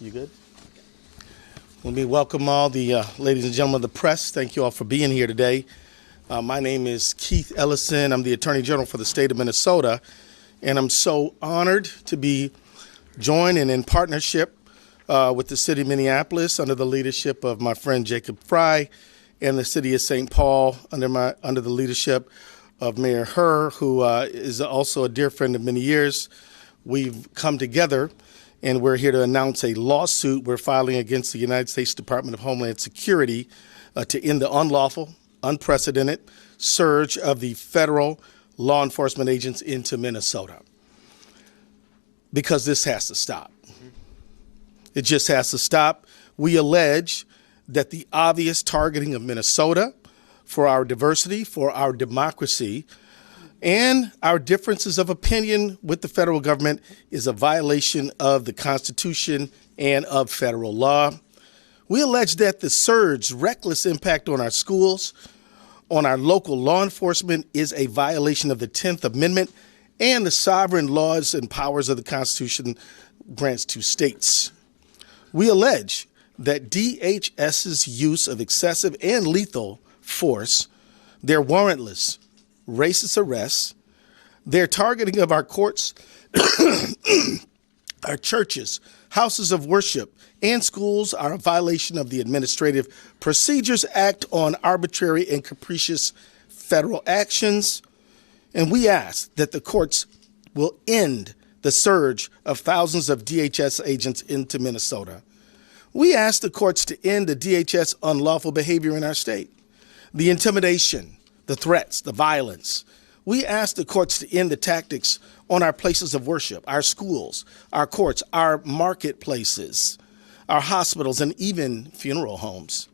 You good? Let me welcome all the ladies and gentlemen of the press. Thank you all for being here today. My name is Keith Ellison. I'm the Attorney General for the state of Minnesota, and I'm so honored to be joined and in partnership with the city of Minneapolis under the leadership of my friend Jacob Frey, and the city of St. Paul under the leadership of Mayor Herr, who is also a dear friend of many years. We've come together, and we're here to announce a lawsuit we're filing against the United States Department of Homeland Security to end the unlawful, unprecedented surge of the federal law enforcement agents into Minnesota. Because this has to stop. It just has to stop. We allege that the obvious targeting of Minnesota for our diversity, for our democracy, and our differences of opinion with the federal government is a violation of the Constitution and of federal law. We allege that the surge's reckless impact on our schools, on our local law enforcement, is a violation of the 10th Amendment and the sovereign laws and powers of the Constitution grants to states. We allege that DHS's use of excessive and lethal force, their warrantless, racist arrests, their targeting of our courts, our churches, houses of worship, and schools are a violation of the Administrative Procedures Act on arbitrary and capricious federal actions. And we ask that the courts will end the surge of thousands of DHS agents into Minnesota. We ask the courts to end the DHS unlawful behavior in our state, the intimidation, the threats, the violence. We ask the courts to end the tactics on our places of worship, our schools, our courts, our marketplaces, our hospitals, and even funeral homes.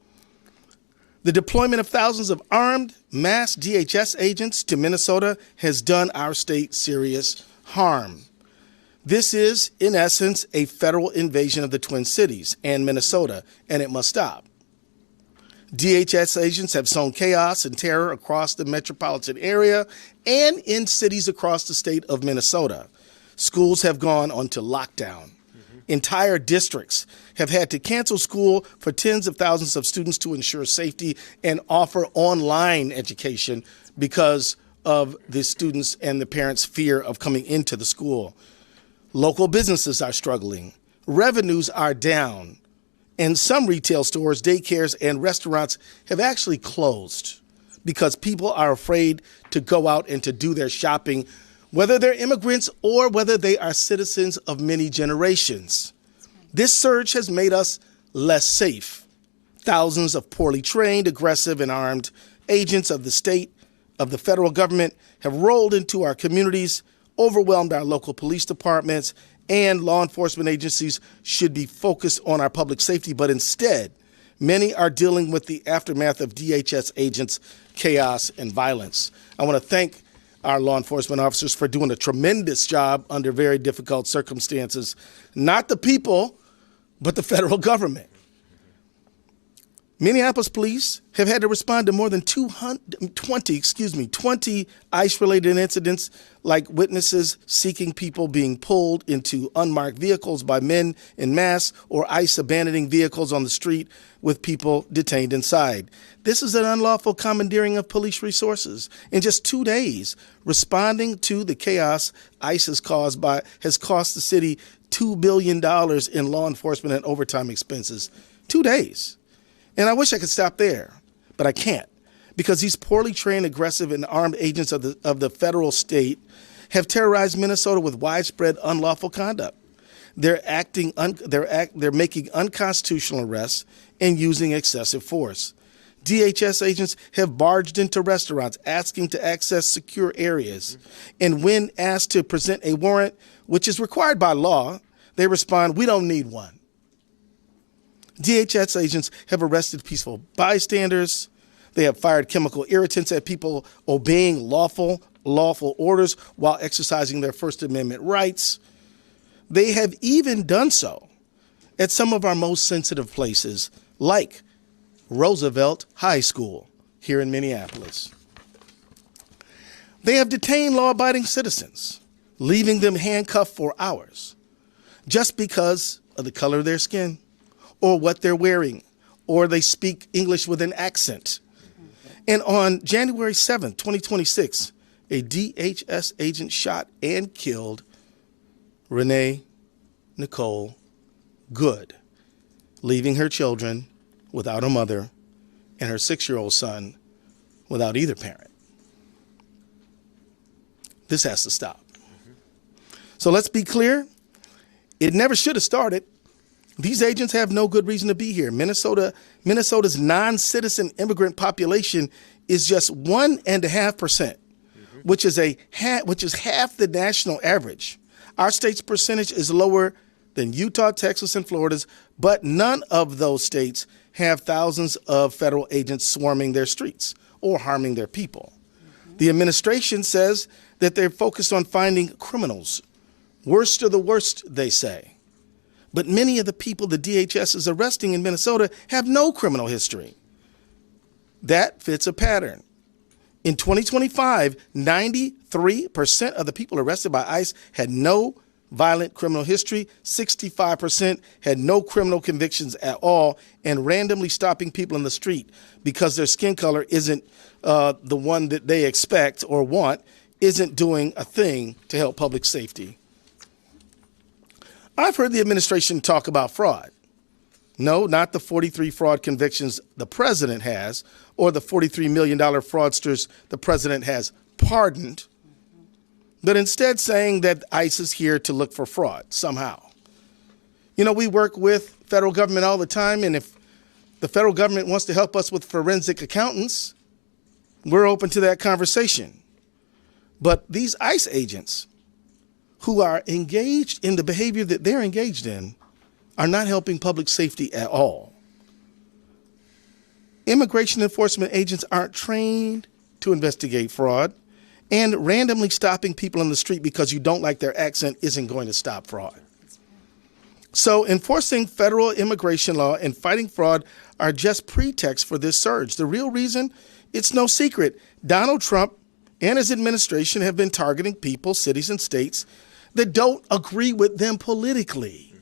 The deployment of thousands of armed, mass DHS agents to Minnesota has done our state serious harm. This is, in essence, a federal invasion of the Twin Cities and Minnesota, and it must stop. DHS agents have sown chaos and terror across the metropolitan area and in cities across the state of Minnesota. Schools have gone onto lockdown. Entire districts have had to cancel school for tens of thousands of students to ensure safety and offer online education because of the students' and the parents' fear of coming into the school. Local businesses are struggling. Revenues are down. And some retail stores, daycares, and restaurants have actually closed because people are afraid to go out and to do their shopping, whether they're immigrants or whether they are citizens of many generations. This surge has made us less safe. Thousands of poorly trained, aggressive, and armed agents of the state, of the federal government, have rolled into our communities, overwhelmed our local police departments, and law enforcement agencies should be focused on our public safety, but instead, many are dealing with the aftermath of DHS agents' chaos and violence. I want to thank our law enforcement officers for doing a tremendous job under very difficult circumstances. Not the people, but the federal government. Minneapolis police have had to respond to more than 20 ICE-related incidents, like witnesses seeking people being pulled into unmarked vehicles by men en masse, or ICE abandoning vehicles on the street with people detained inside. This is an unlawful commandeering of police resources. In just 2 days, responding to the chaos ICE has cost the city $2 billion in law enforcement and overtime expenses. 2 days. And I wish I could stop there, but I can't, because these poorly trained, aggressive, and armed agents of the federal state have terrorized Minnesota with widespread unlawful conduct. They're making unconstitutional arrests and using excessive force. DHS agents have barged into restaurants asking to access secure areas, and when asked to present a warrant, which is required by law, they respond, "We don't need one." DHS agents have arrested peaceful bystanders. They have fired chemical irritants at people obeying lawful orders while exercising their First Amendment rights. They have even done so at some of our most sensitive places, like Roosevelt High School here in Minneapolis. They have detained law-abiding citizens, leaving them handcuffed for hours, just because of the color of their skin or what they're wearing, or they speak English with an accent. And on January 7th, 2026, a DHS agent shot and killed Renee Nicole Good, leaving her children without a mother and her 6-year-old son without either parent. This has to stop. So let's be clear. It never should have started. These agents have no good reason to be here. Minnesota's non-citizen immigrant population is just 1.5%, which is half the national average. Our state's percentage is lower than Utah, Texas, and Florida's, but none of those states have thousands of federal agents swarming their streets or harming their people. The administration says that they're focused on finding criminals. Worst of the worst, they say. But many of the people the DHS is arresting in Minnesota have no criminal history. That fits a pattern. In 2025, 93% of the people arrested by ICE had no violent criminal history, 65% had no criminal convictions at all, and randomly stopping people in the street because their skin color isn't the one that they expect or want isn't doing a thing to help public safety. I've heard the administration talk about fraud. No, not the 43 fraud convictions the president has or the $43 million fraudsters the president has pardoned, but instead saying that ICE is here to look for fraud somehow. You know, we work with federal government all the time, and if the federal government wants to help us with forensic accountants, we're open to that conversation. But these ICE agents who are engaged in the behavior that they're engaged in are not helping public safety at all. Immigration enforcement agents aren't trained to investigate fraud, and randomly stopping people on the street because you don't like their accent isn't going to stop fraud. So enforcing federal immigration law and fighting fraud are just pretexts for this surge. The real reason, it's no secret. Donald Trump and his administration have been targeting people, cities, and states that don't agree with them politically.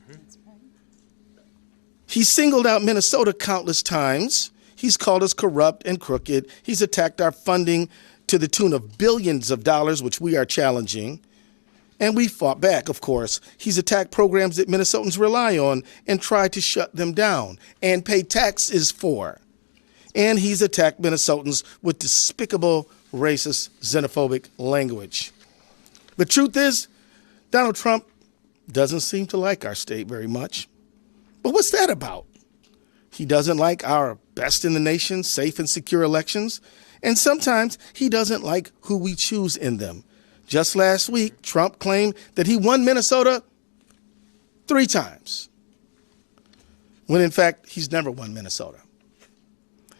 He singled out Minnesota countless times. He's called us corrupt and crooked. He's attacked our funding to the tune of billions of dollars, which we are challenging. And we fought back, of course. He's attacked programs that Minnesotans rely on and tried to shut them down and pay taxes for. And he's attacked Minnesotans with despicable, racist, xenophobic language. The truth is, Donald Trump doesn't seem to like our state very much. But what's that about? He doesn't like our best in the nation, safe and secure elections. And sometimes he doesn't like who we choose in them. Just last week, Trump claimed that he won Minnesota 3 times, when in fact, he's never won Minnesota.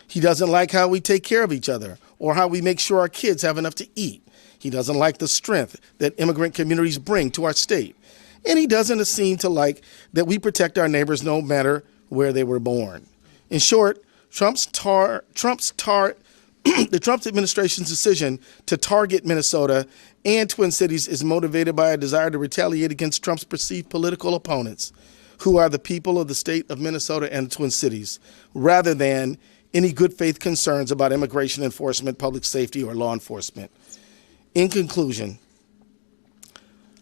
He doesn't like how we take care of each other or how we make sure our kids have enough to eat. He doesn't like the strength that immigrant communities bring to our state. And he doesn't seem to like that we protect our neighbors no matter where they were born. In short, the Trump administration's decision to target Minnesota and Twin Cities is motivated by a desire to retaliate against Trump's perceived political opponents, who are the people of the state of Minnesota and the Twin Cities, rather than any good faith concerns about immigration enforcement, public safety, or law enforcement. In conclusion,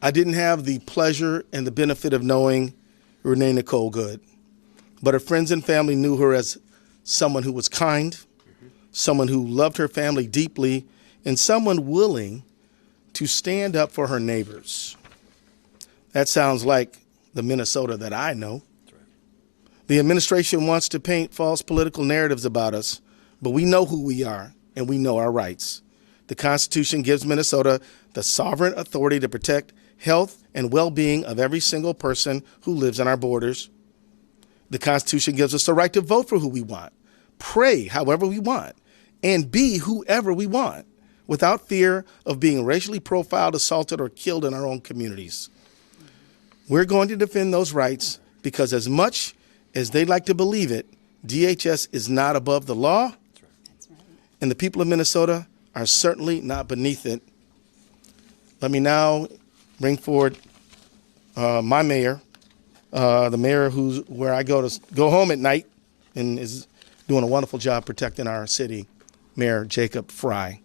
I didn't have the pleasure and the benefit of knowing Renee Nicole Good, but her friends and family knew her as someone who was kind, someone who loved her family deeply, and someone willing to stand up for her neighbors. That sounds like the Minnesota that I know. The administration wants to paint false political narratives about us, but we know who we are and we know our rights. The Constitution gives Minnesota the sovereign authority to protect health and well-being of every single person who lives on our borders. The Constitution gives us the right to vote for who we want, pray however we want, and be whoever we want, without fear of being racially profiled, assaulted, or killed in our own communities. We're going to defend those rights because as much as they'd like to believe it, DHS is not above the law, and the people of Minnesota are certainly not beneath it. Let me now bring forward my mayor, the mayor where I go home at night and is doing a wonderful job protecting our city, Mayor Jacob Frey.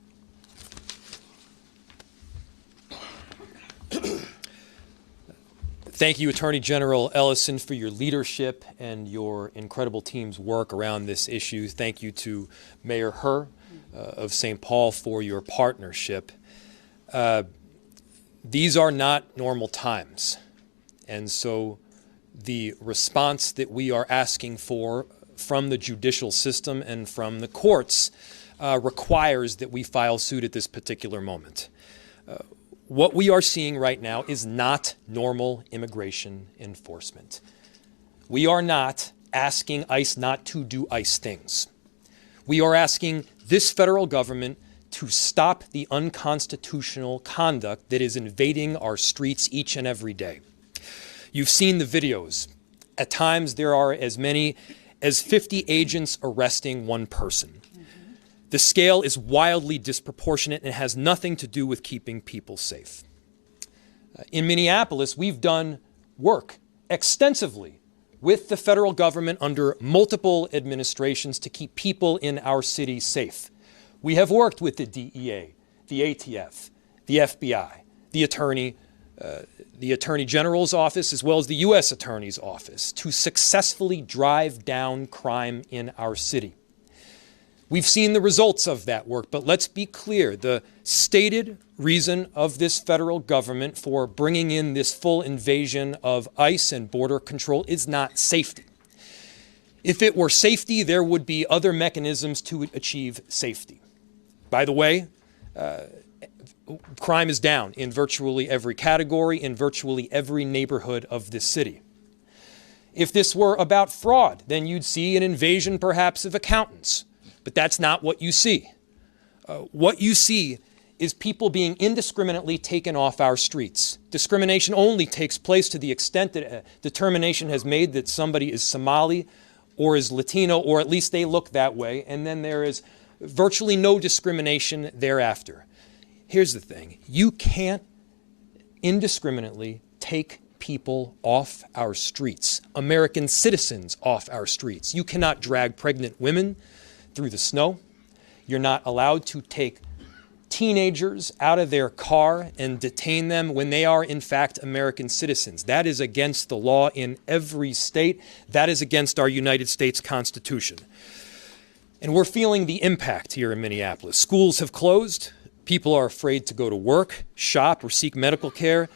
Thank you, Attorney General Ellison, for your leadership and your incredible team's work around this issue. Thank you to Mayor Herr of St. Paul for your partnership. These are not normal times, and so the response that we are asking for from the judicial system and from the courts requires that we file suit at this particular moment. What we are seeing right now is not normal immigration enforcement. We are not asking ICE not to do ICE things. We are asking this federal government to stop the unconstitutional conduct that is invading our streets each and every day. You've seen the videos. At times there are as many as 50 agents arresting one person. The scale is wildly disproportionate and has nothing to do with keeping people safe. In Minneapolis, we've done work extensively with the federal government under multiple administrations to keep people in our city safe. We have worked with the DEA, the ATF, the FBI, the Attorney General's office, as well as the U.S. Attorney's office to successfully drive down crime in our city. We've seen the results of that work, but let's be clear. The stated reason of this federal government for bringing in this full invasion of ICE and border control is not safety. If it were safety, there would be other mechanisms to achieve safety. By the way, crime is down in virtually every category, in virtually every neighborhood of this city. If this were about fraud, then you'd see an invasion perhaps of accountants. But that's not what you see. What you see is people being indiscriminately taken off our streets. Discrimination only takes place to the extent that a determination has made that somebody is Somali or is Latino, or at least they look that way, and then there is virtually no discrimination thereafter. Here's the thing. You can't indiscriminately take people off our streets, American citizens off our streets. You cannot drag pregnant women through the snow. You're not allowed to take teenagers out of their car and detain them when they are in fact American citizens. That is against the law in every state. That is against our United States Constitution. And we're feeling the impact here in Minneapolis. Schools have closed. People are afraid to go to work, shop, or seek medical care.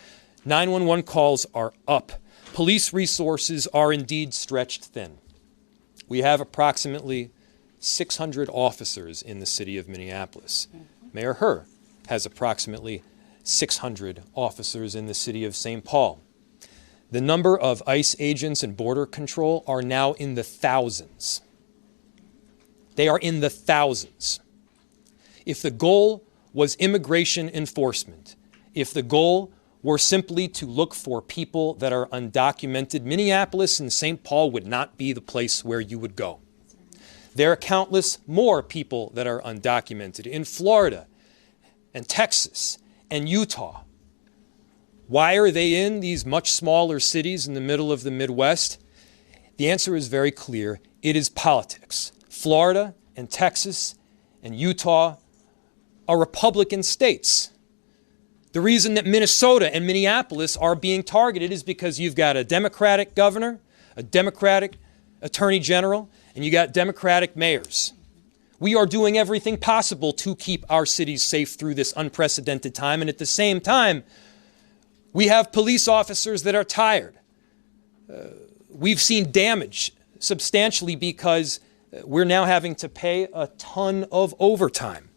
911 calls are up. Police resources are indeed stretched thin. We have approximately 600 officers in the city of Minneapolis. Mayor Herr has approximately 600 officers in the city of St. Paul. The number of ICE agents and border control are now in the thousands. They are in the thousands. If the goal was immigration enforcement, if the goal were simply to look for people that are undocumented, Minneapolis and St. Paul would not be the place where you would go. There are countless more people that are undocumented in Florida and Texas and Utah. Why are they in these much smaller cities in the middle of the Midwest? The answer is very clear. It is politics. Florida and Texas and Utah are Republican states. The reason that Minnesota and Minneapolis are being targeted is because you've got a Democratic governor, a Democratic attorney general, and you got Democratic mayors. We are doing everything possible to keep our cities safe through this unprecedented time, and at the same time, we have police officers that are tired. We've seen damage substantially because we're now having to pay a ton of overtime.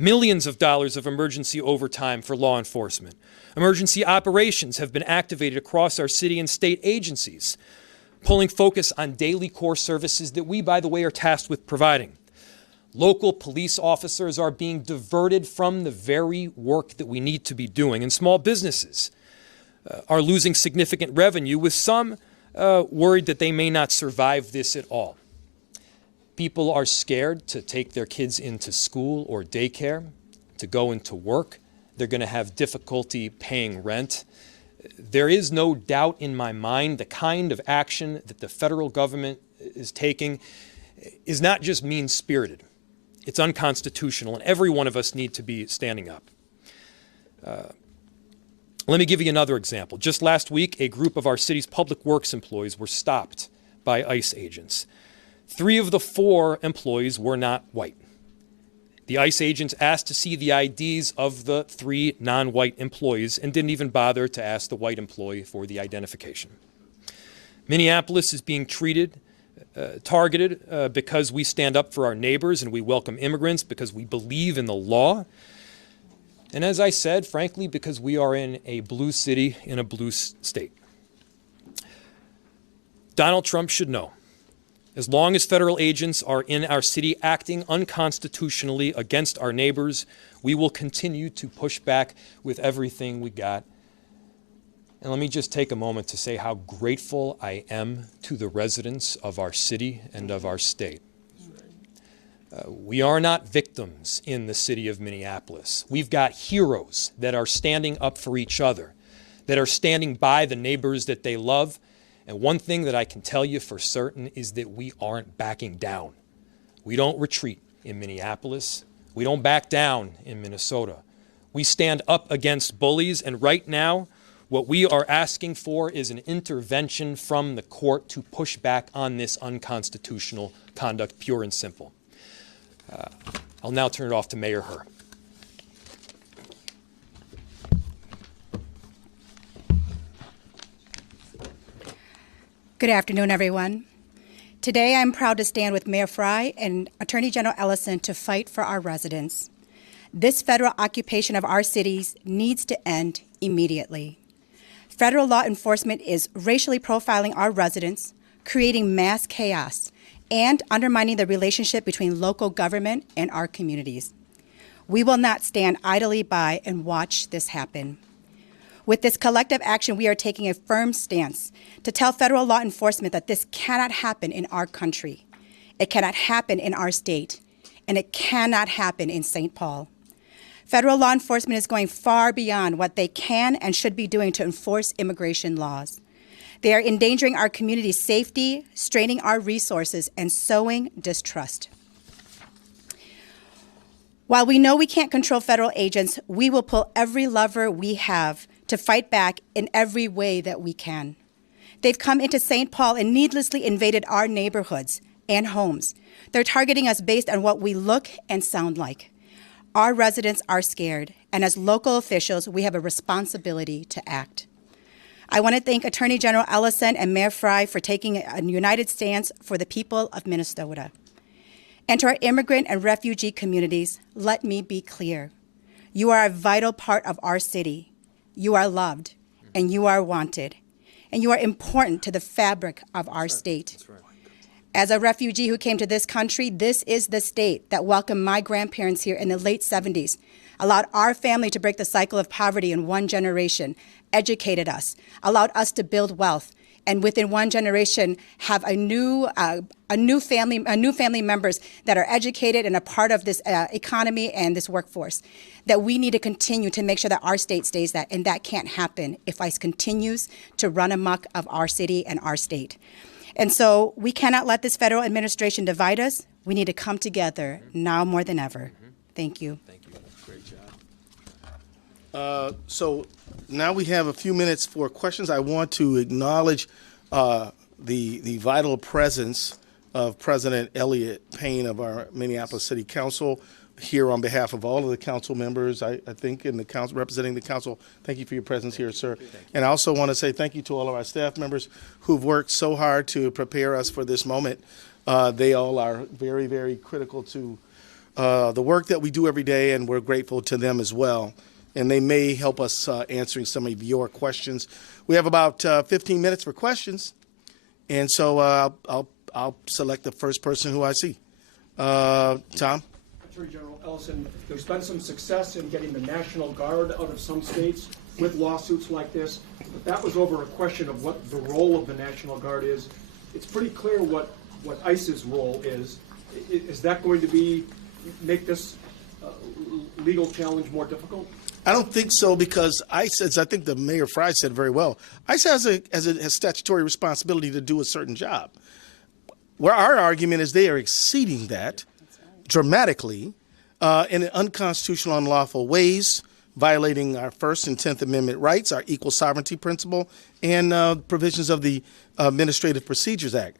Millions of dollars of emergency overtime for law enforcement. Emergency operations have been activated across our city and state agencies, pulling focus on daily core services that we, by the way, are tasked with providing. Local police officers are being diverted from the very work that we need to be doing, and small businesses are losing significant revenue, with some worried that they may not survive this at all. People are scared to take their kids into school or daycare, to go into work. They're going to have difficulty paying rent. There is no doubt in my mind the kind of action that the federal government is taking is not just mean-spirited. It's unconstitutional, and every one of us need to be standing up. Let me give you another example. Just last week, a group of our city's public works employees were stopped by ICE agents. 3 of the 4 employees were not white. The ICE agents asked to see the IDs of the 3 non-white employees and didn't even bother to ask the white employee for the identification. Minneapolis is being targeted because we stand up for our neighbors and we welcome immigrants, because we believe in the law. And as I said, frankly, because we are in a blue city, in a blue state. Donald Trump should know, as long as federal agents are in our city acting unconstitutionally against our neighbors, we will continue to push back with everything we got. And let me just take a moment to say how grateful I am to the residents of our city and of our state. We are not victims in the city of Minneapolis. We've got heroes that are standing up for each other, that are standing by the neighbors that they love. And one thing that I can tell you for certain is that we aren't backing down. We don't retreat in Minneapolis. We don't back down in Minnesota. We stand up against bullies, and right now, what we are asking for is an intervention from the court to push back on this unconstitutional conduct, pure and simple. I'll now turn it off to Mayor Herr. Good afternoon, everyone. Today, I'm proud to stand with Mayor Frey and Attorney General Ellison to fight for our residents. This federal occupation of our cities needs to end immediately. Federal law enforcement is racially profiling our residents, creating mass chaos, and undermining the relationship between local government and our communities. We will not stand idly by and watch this happen. With this collective action, we are taking a firm stance to tell federal law enforcement that this cannot happen in our country. It cannot happen in our state, and it cannot happen in St. Paul. Federal law enforcement is going far beyond what they can and should be doing to enforce immigration laws. They are endangering our community's safety, straining our resources, and sowing distrust. While we know we can't control federal agents, we will pull every lever we have to fight back in every way that we can. They've come into St. Paul and needlessly invaded our neighborhoods and homes. They're targeting us based on what we look and sound like. Our residents are scared, and as local officials, we have a responsibility to act. I want to thank Attorney General Ellison and Mayor Frey for taking a united stance for the people of Minnesota. And to our immigrant and refugee communities, let me be clear. You are a vital part of our city. You are loved, and you are wanted, and you are important to the fabric of our state. That's right. As a refugee who came to this country, this is the state that welcomed my grandparents here in the late 70s, allowed our family to break the cycle of poverty in one generation, educated us, allowed us to build wealth, and within one generation have a new family members that are educated and a part of this economy and this workforce. That we need to continue to make sure that our state stays that, and that can't happen if ICE continues to run amok of our city and our state. And so we cannot let this federal administration divide us. We need to come together now more than ever. Thank you. Thank you. Great job. So now we have a few minutes for questions. I want to acknowledge the vital presence of President Elliott Payne of our Minneapolis City Council here on behalf of all of the council members, I think, in the council, representing the council. Thank you for your presence here, sir. And I also want to say thank you to all of our staff members who've worked so hard to prepare us for this moment. They all are very, very critical to the work that we do every day, and we're grateful to them as well. And they may help us answering some of your questions. We have about 15 minutes for questions, and so I'll select the first person who I see. Tom? Attorney General Ellison, there's been some success in getting the National Guard out of some states with lawsuits like this, but that was over a question of what the role of the National Guard is. It's pretty clear what ICE's role is. Is that going to be make this legal challenge more difficult? I don't think so, because ICE, as I think the Mayor Frey said very well, ICE has statutory responsibility to do a certain job. Where our argument is they are exceeding that dramatically in unconstitutional, unlawful ways, violating our First and 10th Amendment rights, our equal sovereignty principle, and provisions of the Administrative Procedures Act.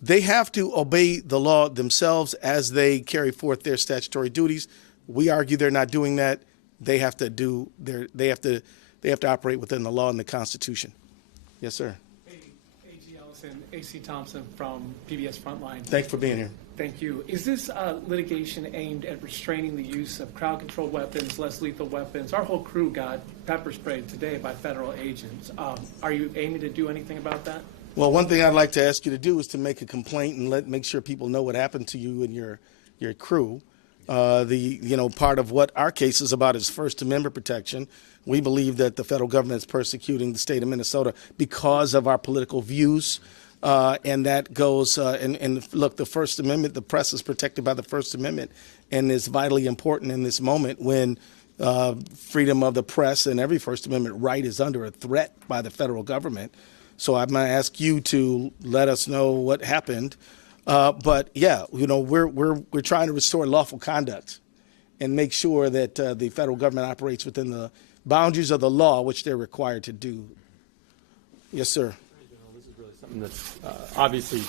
They have to obey the law themselves as they carry forth their statutory duties. We argue they're not doing that. They have to do they have to operate within the law and the Constitution. Yes, sir. Hey, AG Ellison, AC Thompson from PBS Frontline. Thanks for being here. Thank you. Is this litigation aimed at restraining the use of crowd-controlled weapons, less lethal weapons? Our whole crew got pepper sprayed today by federal agents. Are you aiming to do anything about that? Well, one thing I'd like to ask you to do is to make a complaint and make sure people know what happened to you and your crew. Part of what our case is about is First Amendment protection. We believe that the federal government is persecuting the state of Minnesota because of our political views. And that goes, and look, the First Amendment, the press is protected by the First Amendment, and is vitally important in this moment when freedom of the press and every First Amendment right is under a threat by the federal government. So I'm going to ask you to let us know what happened. But yeah, we're trying to restore lawful conduct and make sure that the federal government operates within the boundaries of the law, which they're required to do. Yes, sir. This is really something that's obviously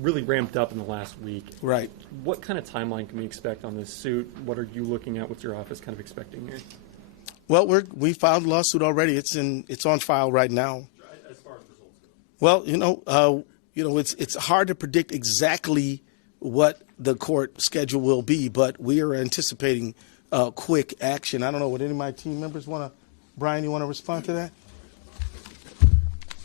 really ramped up in the last week. Right. What kind of timeline can we expect on this suit? What are you looking at? What's your office kind of expecting here? Well, we filed a lawsuit already. It's on file right now. As far as results go. Well, it's hard to predict exactly what the court schedule will be, but we are anticipating quick action. I don't know, would any of my team members Brian, you want to respond to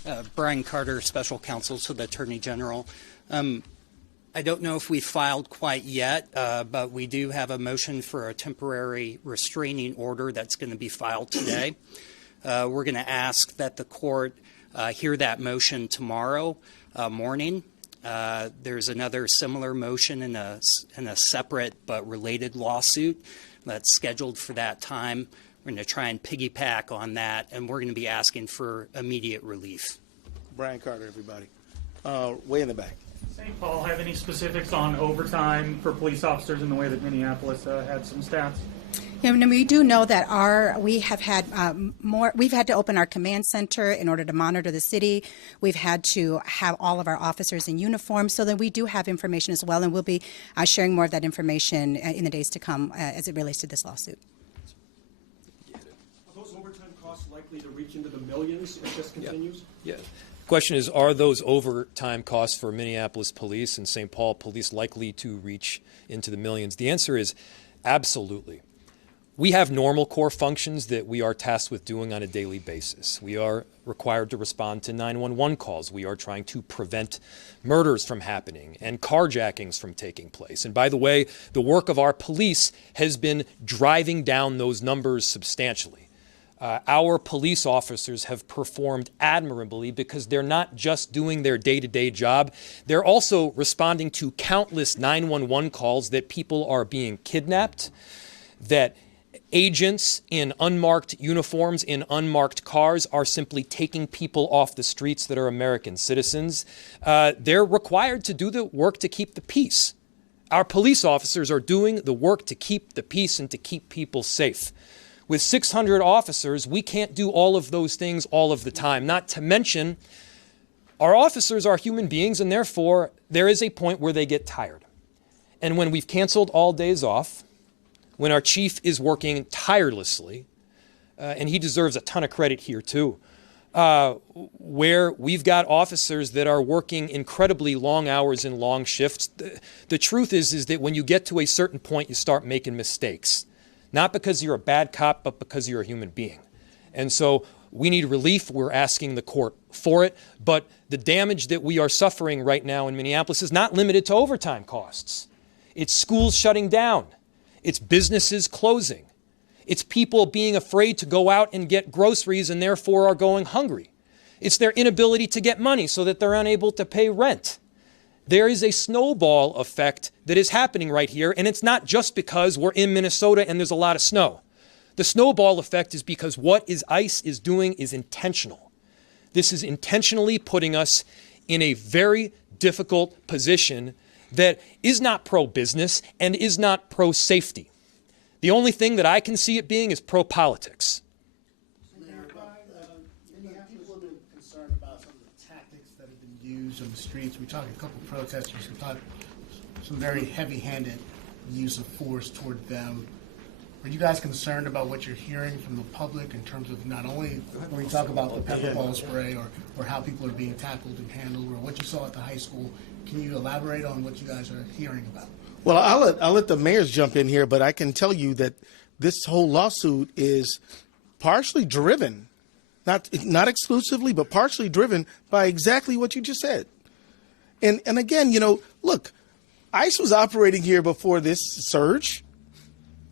that? Brian Carter, Special Counsel to the Attorney General. I don't know if we filed quite yet, but we do have a motion for a temporary restraining order that's going to be filed today. We're going to ask that the court hear that motion tomorrow morning. There's another similar motion in a separate but related lawsuit that's scheduled for that time. We're going to try and piggyback on that, and we're going to be asking for immediate relief. Brian Carter, everybody. Way in the back. St. Paul have any specifics on overtime for police officers in the way that Minneapolis had some stats? Yeah, and we do know that we have had we've had to open our command center in order to monitor the city. We've had to have all of our officers in uniform, so that we do have information as well, and we'll be sharing more of that information in the days to come as it relates to this lawsuit. Are those overtime costs likely to reach into the millions if this continues? Yeah. The question is, are those overtime costs for Minneapolis police and St. Paul police likely to reach into the millions? The answer is absolutely. We have normal core functions that we are tasked with doing on a daily basis. We are required to respond to 911 calls. We are trying to prevent murders from happening and carjackings from taking place. And by the way, the work of our police has been driving down those numbers substantially. Our police officers have performed admirably because they're not just doing their day-to-day job. They're also responding to countless 911 calls that people are being kidnapped, that agents in unmarked uniforms in unmarked cars are simply taking people off the streets that are American citizens. They're required to do the work to keep the peace. Our police officers are doing the work to keep the peace and to keep people safe. With 600 officers, we can't do all of those things all of the time, not to mention our officers are human beings, and therefore there is a point where they get tired. And when we've canceled all days off, when our chief is working tirelessly, and he deserves a ton of credit here too, where we've got officers that are working incredibly long hours and long shifts, the truth is that when you get to a certain point, you start making mistakes. Not because you're a bad cop, but because you're a human being. And so we need relief. We're asking the court for it. But the damage that we are suffering right now in Minneapolis is not limited to overtime costs. It's schools shutting down. It's businesses closing. It's people being afraid to go out and get groceries and therefore are going hungry. It's their inability to get money so that they're unable to pay rent. there is a snowball effect that is happening right here, and it's not just because we're in Minnesota and there's a lot of snow. The snowball effect is because what ICE is doing is intentional. This is intentionally putting us in a very difficult position that is not pro-business and is not pro-safety. The only thing that I can see it being is pro-politics. Many people have been concerned about some of the tactics that have been used on the streets. We talked a couple of protesters who thought some very heavy-handed use of force toward them. Are you guys concerned about what you're hearing from the public in terms of not only when we talk about the pepper ball spray or how people are being tackled and handled or what you saw at the high school? Can you elaborate on what you guys are hearing about? Well, I'll let the mayors jump in here, but I can tell you that this whole lawsuit is partially driven, not exclusively, but partially driven by exactly what you just said. And again, look, ICE was operating here before this surge.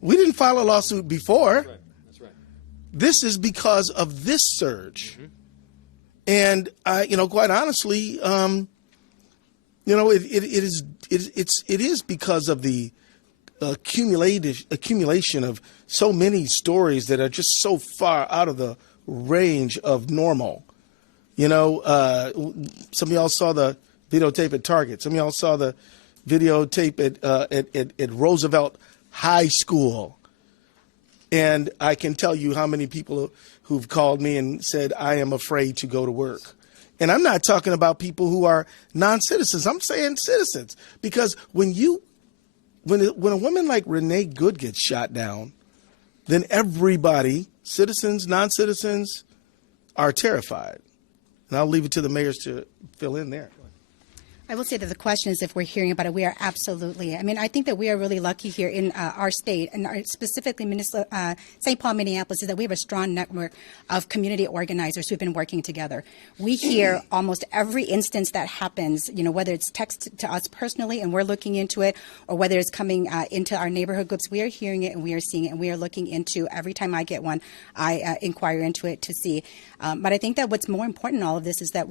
We didn't file a lawsuit before. That's right. That's right. This is because of this surge. Mm-hmm. And quite honestly, it is because of the accumulation of so many stories that are just so far out of the range of normal. Some of y'all saw the videotape at Target. Some of y'all saw the videotape at Roosevelt High School. And I can tell you how many people who've called me and said, I am afraid to go to work. And I'm not talking about people who are non-citizens. I'm saying citizens. Because when a woman like Renee Good gets shot down, then everybody, citizens, non-citizens, are terrified. And I'll leave it to the mayors to fill in there. I will say that the question is if we're hearing about it. We are absolutely. I think that we are really lucky here in our state, and specifically St. Paul, Minneapolis, is that we have a strong network of community organizers who've been working together. We hear almost every instance that happens, whether it's text to us personally and we're looking into it, or whether it's coming into our neighborhood groups. We are hearing it and we are seeing it, and we are looking into every time I get one, I inquire into it to see. But I think that what's more important in all of this is that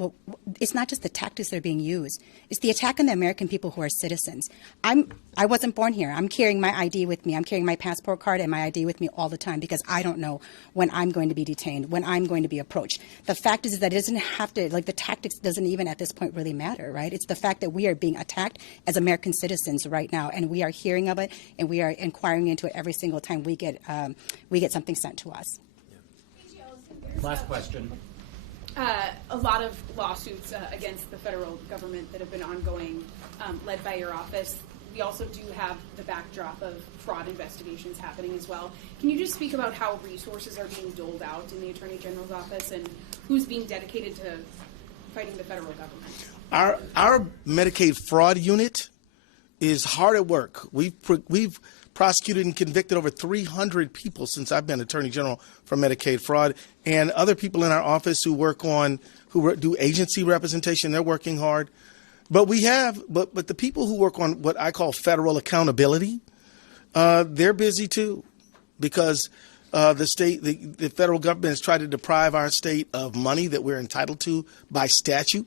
it's not just the tactics that are being used. It's the attack on the American people who are citizens. I wasn't born here. I'm carrying my ID with me. I'm carrying my passport card and my ID with me all the time because I don't know when I'm going to be detained, when I'm going to be approached. The fact is that it doesn't have to, the tactics doesn't even at this point really matter, right? It's the fact that we are being attacked as American citizens right now, and we are hearing of it, and we are inquiring into it every single time we get something sent to us. Last question. A lot of lawsuits against the federal government that have been ongoing, led by your office. We also do have the backdrop of fraud investigations happening as well. Can you just speak about how resources are being doled out in the Attorney General's office and who's being dedicated to fighting the federal government? Our Medicaid fraud unit is hard at work. We've prosecuted and convicted over 300 people since I've been Attorney General for Medicaid fraud, and other people in our office who do agency representation. They're working hard, but but the people who work on what I call federal accountability, they're busy too, because the federal government has tried to deprive our state of money that we're entitled to by statute,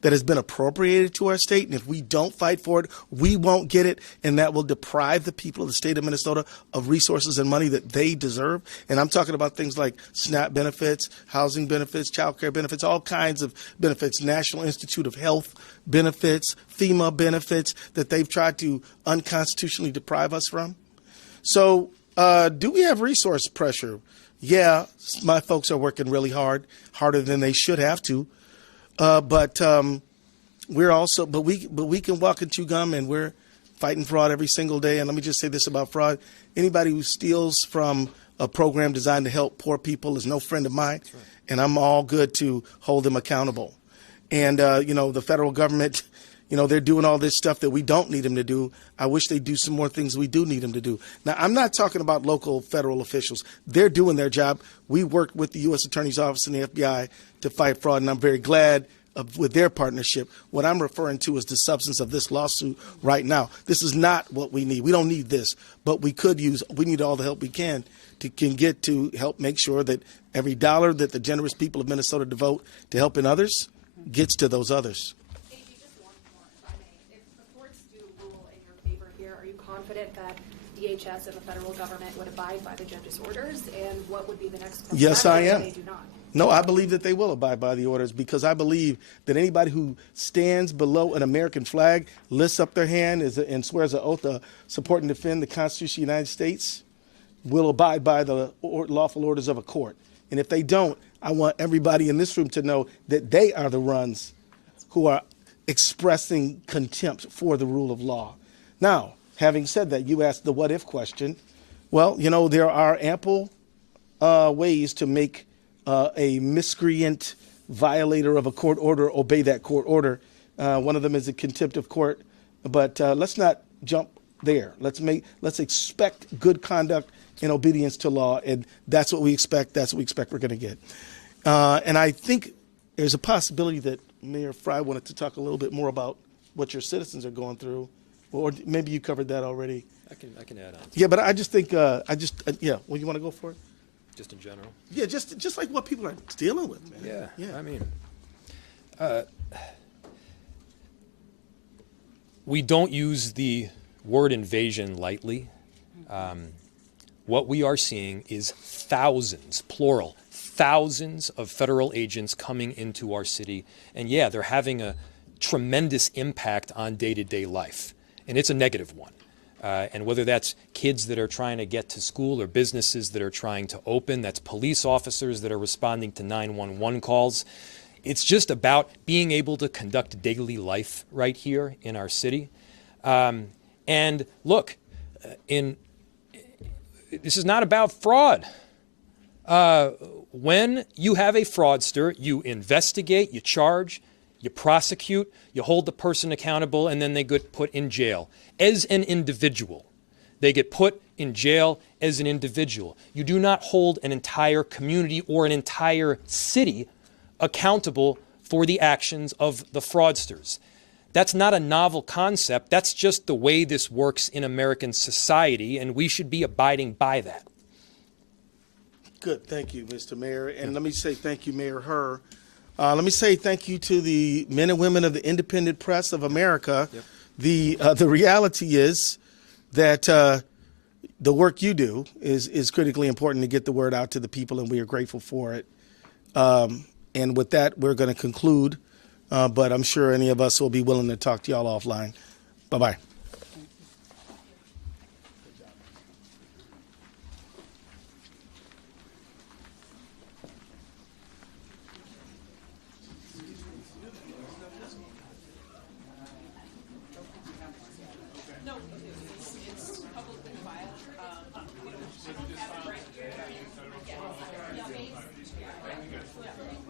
that has been appropriated to our state, and if we don't fight for it, we won't get it, and that will deprive the people of the state of Minnesota of resources and money that they deserve. And I'm talking about things like SNAP benefits, housing benefits, child care benefits, all kinds of benefits, National Institute of Health benefits, FEMA benefits that they've tried to unconstitutionally deprive us from. So do we have resource pressure? Yeah, my folks are working really hard, harder than they should have to. But we can walk and chew gum, and we're fighting fraud every single day. And let me just say this about fraud. Anybody who steals from a program designed to help poor people is no friend of mine. Right. And I'm all good to hold them accountable. And, the federal government, they're doing all this stuff that we don't need them to do. I wish they'd do some more things we do need them to do. Now, I'm not talking about local federal officials. They're doing their job. We worked with the U.S. Attorney's Office and the FBI to fight fraud, and I'm very glad with their partnership. What I'm referring to is the substance of this lawsuit right now. This is not what we need. We don't need this, but we need all the help we can get to help make sure that every dollar that the generous people of Minnesota devote to helping others gets to those others. AG, just one more, if I may. confident that DHS and the federal government would abide by the judge's orders? And what would be the next course Yes, I am. if they do not? No, I believe that they will abide by the orders, because I believe that anybody who stands below an American flag, lifts up their hand and swears an oath to support and defend the Constitution of the United States will abide by the lawful orders of a court. And if they don't, I want everybody in this room to know that they are the ones who are expressing contempt for the rule of law. Now, having said that, you asked the what if question. Well, you know, there are ample ways to make a miscreant violator of a court order obey that court order. One of them is a contempt of court, but let's not jump there. Let's expect good conduct and obedience to law, and that's what we expect. That's what we expect we're going to get. And I think there's a possibility that Mayor Frey wanted to talk a little bit more about what your citizens are going through, or maybe you covered that already. I can add on. Yeah, but I just think yeah. Well, you want to go for it? Just in general. Yeah, just like what people are dealing with, man. Yeah. I mean, we don't use the word invasion lightly. What we are seeing is thousands, plural, thousands of federal agents coming into our city. And yeah, they're having a tremendous impact on day-to-day life. And it's a negative one. And whether that's kids that are trying to get to school or businesses that are trying to open, that's police officers that are responding to 911 calls. It's just about being able to conduct daily life right here in our city. And look, this is not about fraud. When you have a fraudster, you investigate, you charge, you prosecute, you hold the person accountable, and then they get put in jail as an individual. They get put in jail as an individual. You do not hold an entire community or an entire city accountable for the actions of the fraudsters. That's not a novel concept. That's just the way this works in American society, and we should be abiding by that. Good. Thank you, Mr. Mayor. And let me say thank you, Mayor Herr. Let me say thank you to the men and women of the independent press of America. Yep. The reality is that the work you do is critically important to get the word out to the people, and we are grateful for it. And with that, we're going to conclude, but I'm sure any of us will be willing to talk to y'all offline. Bye-bye.